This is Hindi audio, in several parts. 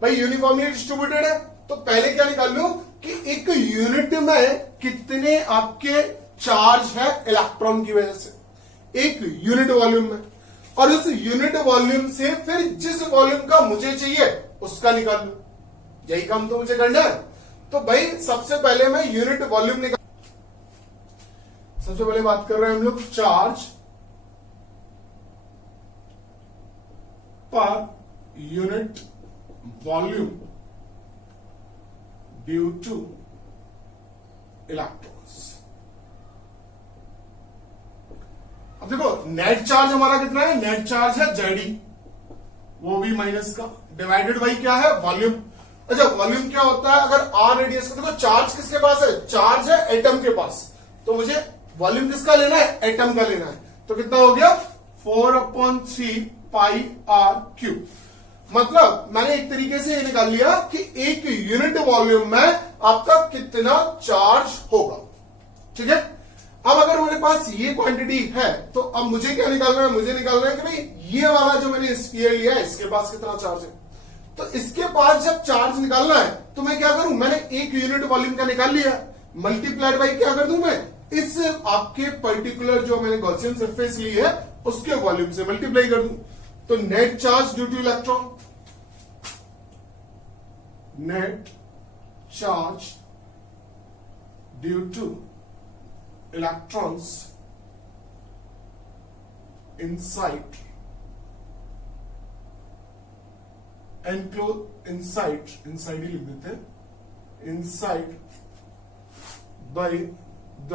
भाई यूनिफॉर्मली डिस्ट्रीब्यूटेड है, तो पहले क्या निकाल लूं कि एक यूनिट में कितने आपके चार्ज है इलेक्ट्रॉन की वजह से, एक यूनिट वॉल्यूम में, और उस यूनिट वॉल्यूम से फिर जिस वॉल्यूम का मुझे चाहिए उसका निकाल लूं। यही काम तो मुझे करना है। तो भाई सबसे पहले मैं यूनिट वॉल्यूम निकाल, सबसे पहले बात कर रहे हैं हम लोग charge per unit volume due to electrons. अब देखो नेट चार्ज हमारा कितना है, नेट चार्ज है जेडी, वो भी माइनस का, डिवाइडेड बाई क्या है, वॉल्यूम। अच्छा वॉल्यूम क्या होता है, अगर आर रेडियस का, देखो चार्ज किसके पास है, चार्ज है एटम के पास, तो मुझे वॉल्यूम किसका लेना है, एटम का लेना है। तो कितना हो गया 4/3 पाई आर क्यूब। मतलब मैंने एक तरीके से ये निकाल लिया कि एक यूनिट वॉल्यूम में आपका कितना चार्ज होगा। ठीक है, अब अगर मेरे पास ये क्वांटिटी है तो अब मुझे क्या निकालना है, मुझे निकालना है कि भाई ये वाला जो मैंने स्फीयर लिया है इसके पास कितना चार्ज है। तो इसके पास जब चार्ज निकालना है तो मैं क्या करूं, मैंने एक यूनिट वॉल्यूम का निकाल लिया, मल्टीप्लाइड बाई क्या कर दूं मैं, इस आपके पर्टिकुलर जो मैंने गॉसियन सरफेस ली है उसके वॉल्यूम से मल्टीप्लाई कर दूं। तो net charge due to electron, net charge due to electrons inside enclose, inside ही लिख देते हैं, inside by the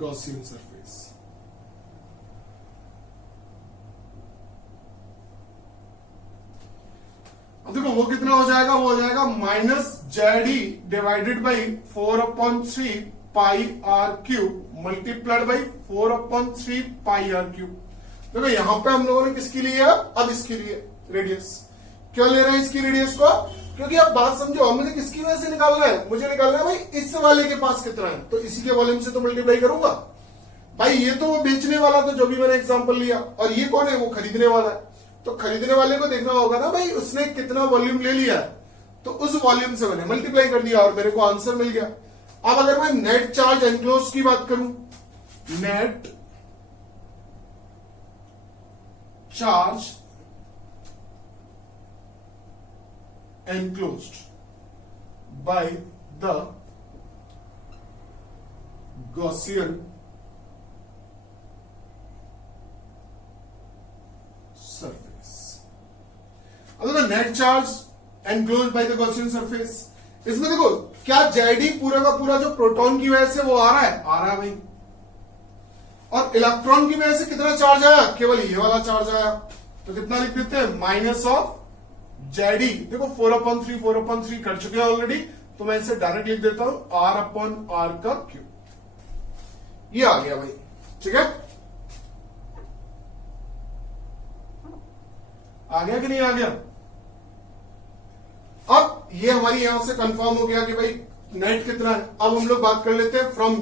Gaussian surface. अब देखो वो कितना हो जाएगा, वो हो जाएगा -जेडी divided by 4/3 pi r cube multiplied by 4/3 pi r cube. देखो यहां पे हम लोगों ने किसकी ली है, अब इसकी लिए रेडियस। क्यों ले रहे हैं इसकी रेडियस को, क्योंकि आप बात समझो, मुझे किसकी वजह से निकालना है, मुझे निकालना है भाई इस वाले के पास कितना है, तो इसी के वॉल्यूम से तो मल्टीप्लाई करूंगा। भाई ये तो वो बेचने वाला था जो भी मैंने एग्जांपल लिया, और ये कौन है, वो खरीदने वाला है। तो खरीदने वाले को देखना होगा ना भाई उसने कितना वॉल्यूम ले लिया है, तो उस वॉल्यूम से मैंने मल्टीप्लाई कर दिया और मेरे को आंसर मिल गया। अब अगर मैं नेट चार्ज एनक्लोज की बात करूं, net charge enclosed by the Gaussian surface। अब देखो net charge enclosed by the Gaussian surface, इसमें देखो क्या जेडी पूरा का पूरा जो प्रोटॉन की वजह से वो आ रहा है, आ रहा है भाई, और इलेक्ट्रॉन की वजह से कितना चार्ज आया, केवल ये वाला चार्ज आया। तो कितना लिख देते हैं, माइनस ऑफ जेडी। देखो 4/3 कर चुके हैं ऑलरेडी, तो मैं इसे डायरेक्ट लिख देता हूं R/R का क्यूब। ये आ गया भाई, ठीक है, आ गया कि नहीं आ गया। अब ये हमारी यहां से कंफर्म हो गया कि भाई नेट कितना है। अब हम लोग बात कर लेते हैं फ्रॉम